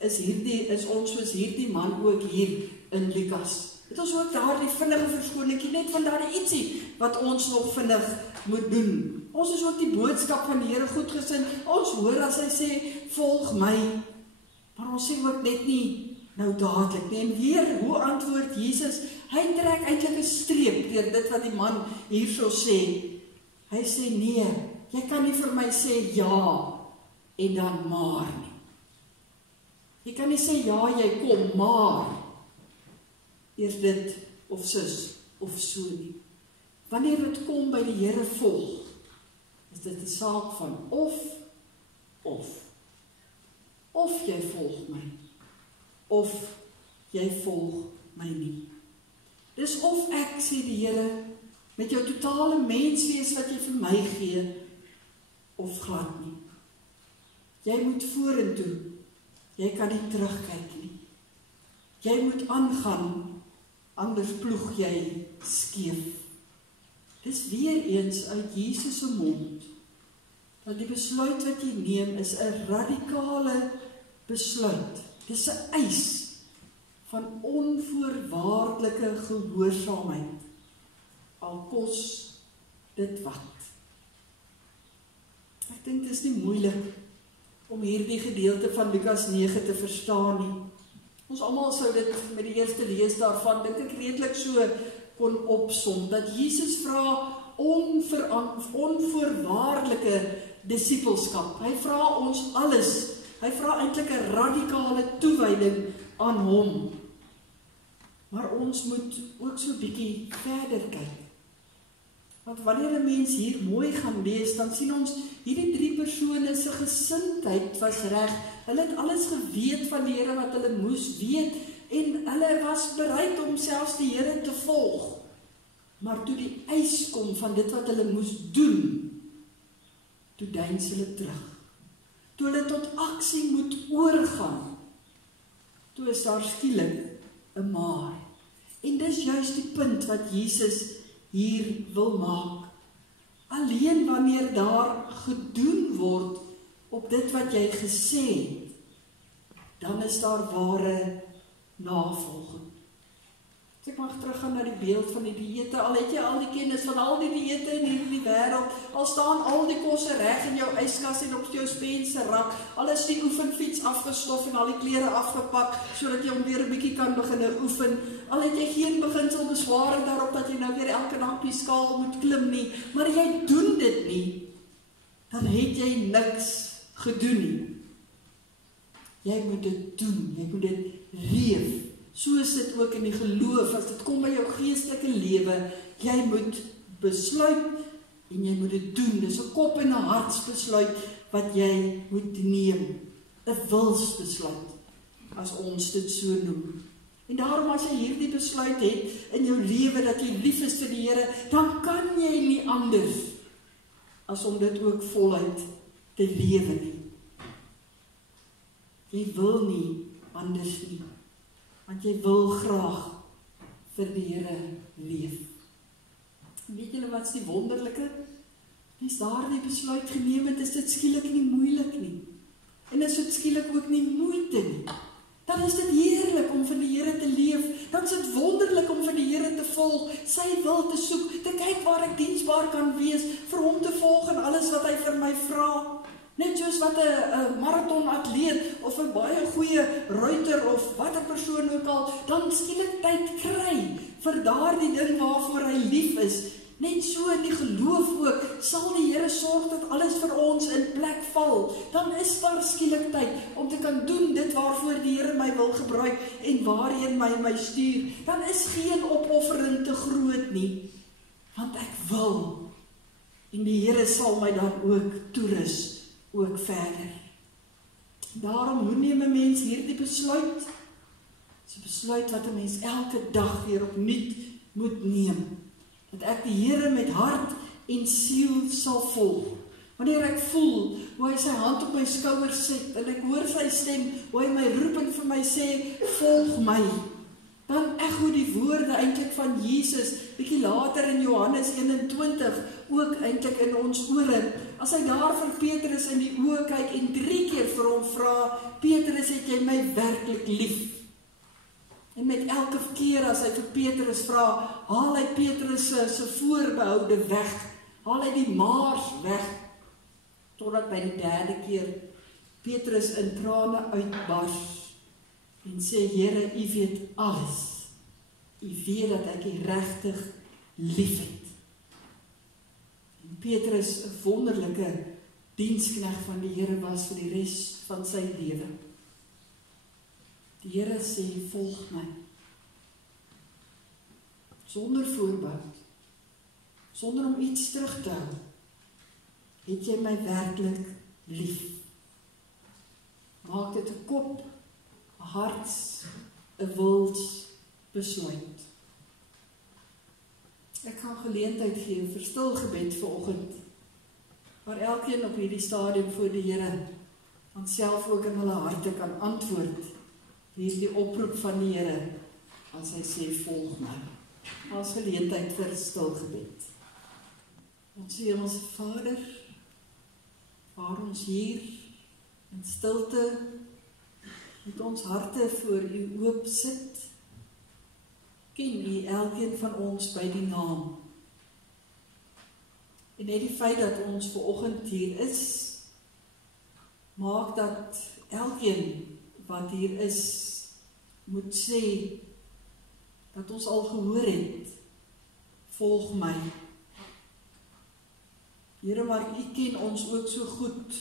is ons soos hierdie man ook hier in Lukas. Het ons ook daar die vinnige verskoningkie, net van daar die ietsie wat ons nog vinnig moet doen. Ons is ook die boodskap van die Here goedgesind. Ons hoor as hy sê, volg my. Maar ons sê ook net nie, nou dadelik nie. En weer, hoe antwoord Jesus? Hy trek eintlik 'n streep deur dit wat die man hierso sê. Hy sê, nee, jy kan nie vir my sê ja, en dan maar nie. Jy kan nie sê ja, jy kom, maar eers dit, of sus, of so nie. Wanneer dit kom by die Here volg, is dit 'n saak van of. Of jy volg my, of jy volg my nie. Dis of ek, sê die Here, met jou totale menswees wat jy vir my gee, of glad nie. Jy moet vorentoe, jy kan nie terugkyk nie. Jy moet aangaan, anders ploeg jy skeef. Dis weer eens uit Jesus se mond, dat die besluit wat jy neem is 'n radikale besluit. Dis 'n eis van onvoorwaardelike gehoorsaamheid, al kos dit wat. Ek dink dit is nie moeilik om hierdie gedeelte van Lukas 9 te verstaan nie. Ons almal sou dit met die eerste lees daarvan, dink ek redelik so kon opsom, dat Jesus vra onvoorwaardelike disipelskap. Hy vra ons alles. Hy vra eintlik 'n radikale toewyding aan hom. Maar ons moet ook so 'n bietjie verder kyk. Want wanneer 'n mens hier mooi gaan lees, dan sien ons hierdie 3 persone se gesindheid was reg. Hulle het alles geweet van die Here wat hulle moes weet, en hulle was bereid om selfs die Here te volg. Maar toe die eis kom van dit wat hulle moes doen, toe deins hulle terug. Toe hulle tot aksie moet oorgaan, toe is daar skielik 'n maar. En dis juist die punt wat Jesus hier wil maak. Alleen wanneer daar gedoen word op dit wat jy gesê het, dan is daar ware navolging. So ek mag teruggaan na die beeld van die dieete. Al het jy al die kennis van al die dieete in hierdie wêreld, al staan al die kosse reg in jou yskas en op jou spense rak, al is die oefenfiets afgestof en al die klere afgepak, sodat jy om weer 'n bietjie kan begin oefen, al het jy geen beginsel besware daarop dat jy nou weer elke dag op die skaal moet klim nie, maar jy doen dit nie, dan het jy niks gedoen nie. Jy moet dit doen, jy moet dit leef. So is dit ook in die geloof, as dit kom by jou geestelike lewe, jy moet besluit en jy moet dit doen. Dis 'n kop en 'n hartsbesluit wat jy moet neem. 'n Wilsbesluit, as ons dit so noem. En daarom as jy hierdie besluit het in jou lewe dat jy lief is vir die Here, dan kan jy nie anders as om dit ook voluit te lewe nie. Jy wil nie anders nie, want jy wil graag vir die Here leef. Weet julle wat's die wonderlike? As daardie besluit geneem het, is dit skielik nie moeilik nie. En is dit skielik ook nie moeite nie. Dan is dit heerlik om vir die Here te leef. Dan is dit wonderlik om vir die Here te volg, sy wil te soek, te kyk waar ek diensbaar kan wees, vir hom te volg in alles wat hy vir my vra. Net soos wat 'n marathonatleet of 'n baie goeie ruiter of wat 'n persoon ook al dan skielik tyd kry vir daardie ding waarvoor hy lief is. Net so in die geloof ook, sal die Here sorg dat alles vir ons in plek val. Dan is daar skielik tyd om te kan doen dit waarvoor die Here my wil gebruik en waarheen my stuur. Dan is geen opoffering te groot nie, want ek wil. En die Here sal my dan ook toerus, ook verder. Daarom, hoe neem 'n mens hierdie besluit? Dis 'n besluit wat 'n mens elke dag weer opnuut moet neem. Dat ek die Here met hart en siel sal volg. Wanneer ek voel hoe hy sy hand op my skouer sit en ek hoor sy stem, hoe hy my roep en vir my sê, volg my, dan echo die woorde eintlik van Jesus, bietjie later in Johannes 21, ook eintlik in ons ore, as hy daar vir Petrus in die oë kyk en 3 keer vir hom vra, Petrus, het jy my werklik lief? En met elke keer as hy vir Petrus vra, haal hy Petrus se voorbehoude weg, haal hy die maars weg, totdat by die 3de keer Petrus in trane uitbars en sê, Here, U weet alles. U weet dat ek U regtig lief het. En Petrus, 'n wonderlike diensknegt van die Here was vir die res van sy lewe. Die Here sê, volg my. Sonder voorbehoud, sonder om iets terug te hou, het jy my werklik lief. Maak dit 'n kop, 'n hart, 'n wils besluit. Ek gaan geleentheid gee vir stil gebed vanoggend, waar elkeen op hierdie stadium voor die Here van self ook in hulle harte kan antwoord. Hier is die oproep van die Here as hy sê, volg my. As geleentheid vir stil gebed. Ons Hemelse Vader, waar ons hier in stilte met ons harte voor U oop sit, ken U elkeen van ons by die naam. En net die feit dat ons vanoggend hier is, maak dat elkeen wat hier is, moet sê, dat ons al gehoor het, volg my. Here, maar U ken ons ook so goed,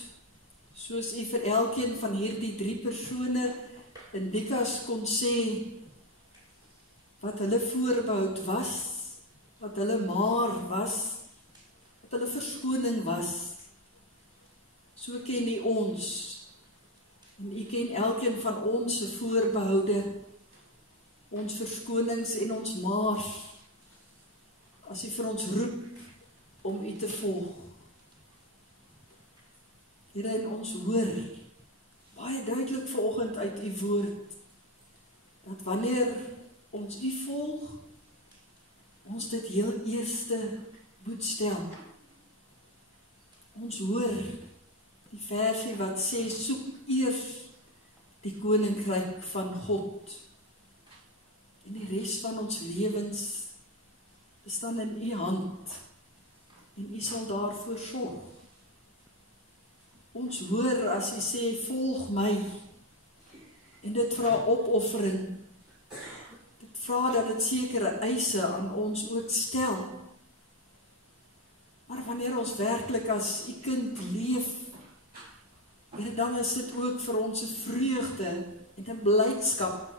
soos U vir elkeen van hierdie 3 persone in Lukas kon sê, wat hulle voorbehoud was, wat hulle maar was, wat hulle verskoning was. So ken U ons, en U ken elkeen van ons se voorbehoude, ons verskonings en ons maar, as U vir ons roep om U te volg. Here, en ons hoor baie duidelik vanoggend uit U woord, dat wanneer ons U volg, ons dit heel eerste moet stel. Ons hoor die versie wat sê, soek eers die koninkryk van God, en die res van ons lewens is dan in U hand, en U sal daarvoor sorg. Ons hoor as U sê, volg my, en dit vra opoffering, dit vra dat dit sekere eise aan ons ook stel. Maar wanneer ons werklik as U kind leef, dan is dit ook vir ons 'n vreugde en 'n blydskap.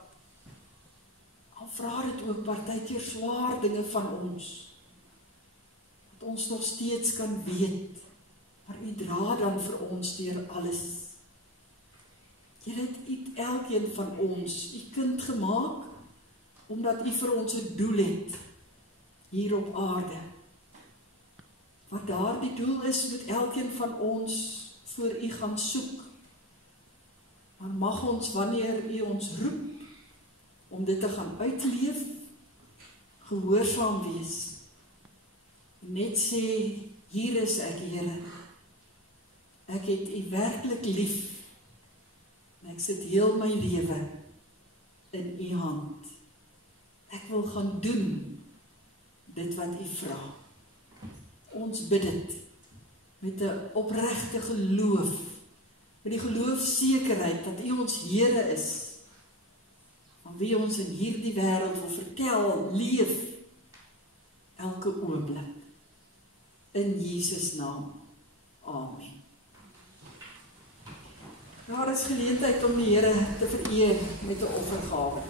Al vra dit ook partykeer swaar dinge van ons, dat ons nog steeds kan weet, maar U dra dan vir ons deur alles. Here, het U elkeen van ons, U kind gemaak, omdat U vir ons 'n doel het, hier op aarde. Wat daardie doel is, moet elkeen van ons voor U gaan soek. Maar mag ons, wanneer U ons roep, om dit te gaan uitleef, gehoorsaam wees. Net sê, hier is ek, Here. Ek het U werklik lief, en ek sit heel my lewe in U hand. Ek wil gaan doen dit wat U vra. Ons bid dit met 'n opregte geloof, met die geloofsekerheid dat U ons Here is, van wie ons in hierdie wêreld wil vertel, leef, elke oomblik. In Jesus naam. Amen. Daar is geleentheid om die Here te vereer met 'n offergawe.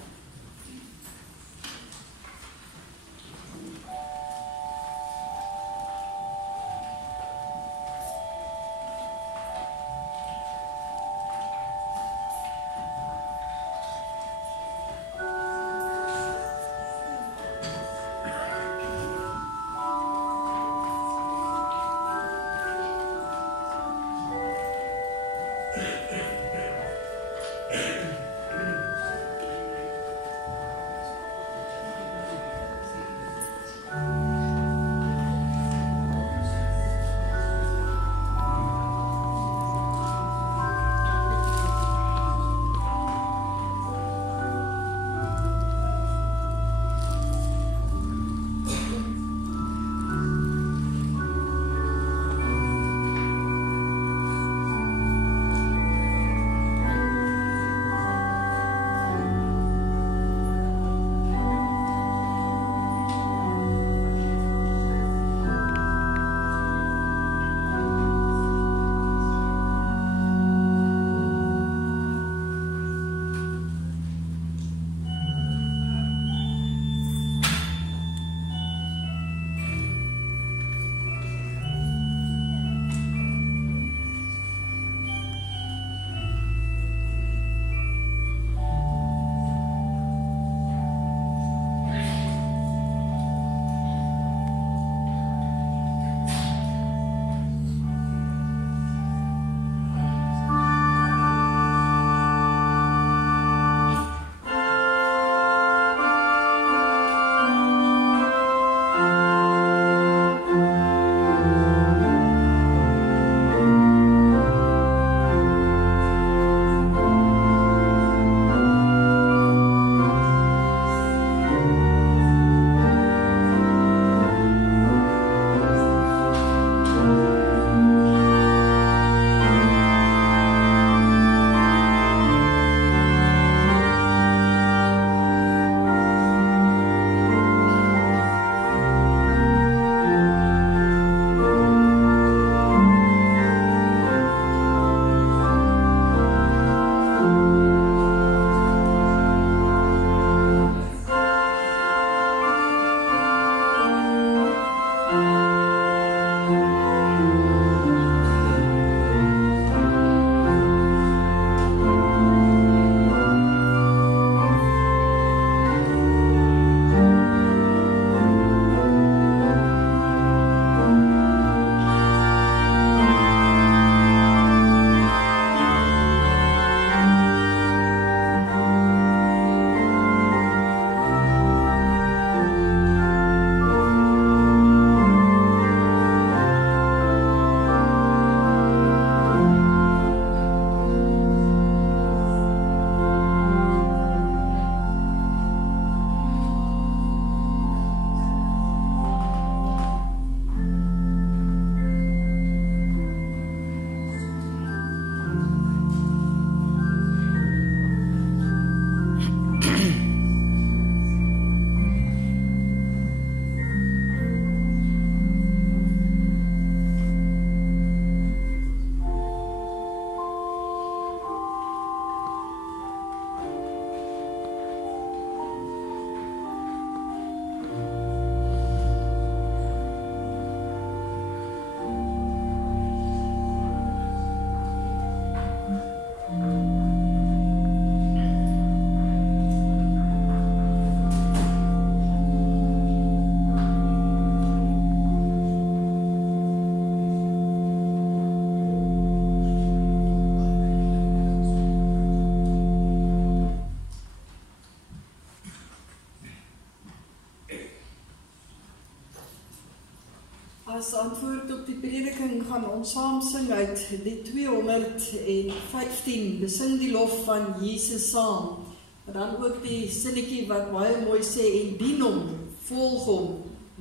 As antwoord op die prediking gaan ons saam sing uit die 215, besing die lof van Jesus saam. Maar dan ook die sinnetjie wat baie mooi sê, en dien hom, volg hom,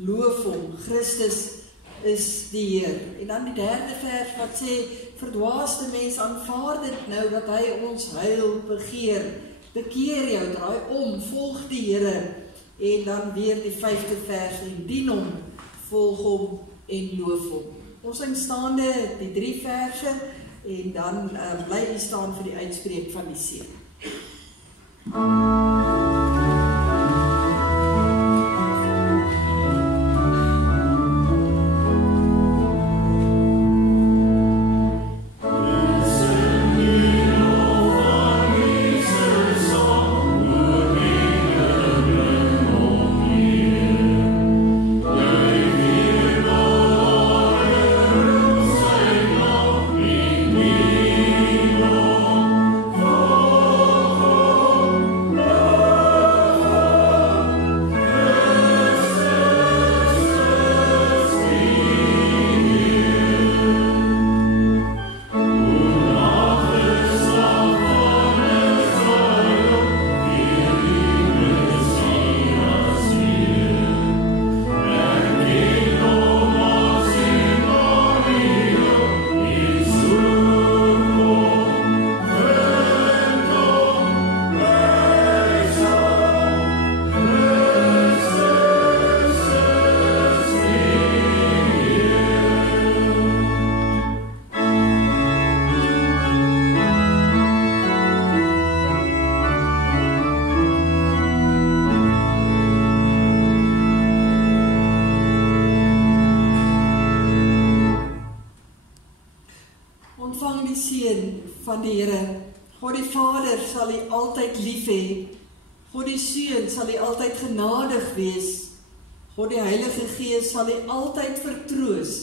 loof hom, Christus is die Heer. En dan die derde vers wat sê, verdwaasde mens aanvaar dit nou dat hy ons heil begeer. Bekeer jou, draai om, volg die Here. En dan weer die 5de vers, en dien hom, volg hom en loof hom. Ons sing staande die 3 verse en dan bly jy staan vir die uitspreek van die seën. Ontvang die seën van die Here. God die Vader sal u altyd lief hê. God die Seun sal u altyd genadig wees. God die Heilige Gees sal u altyd vertroos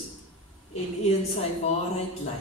en u in sy waarheid lei.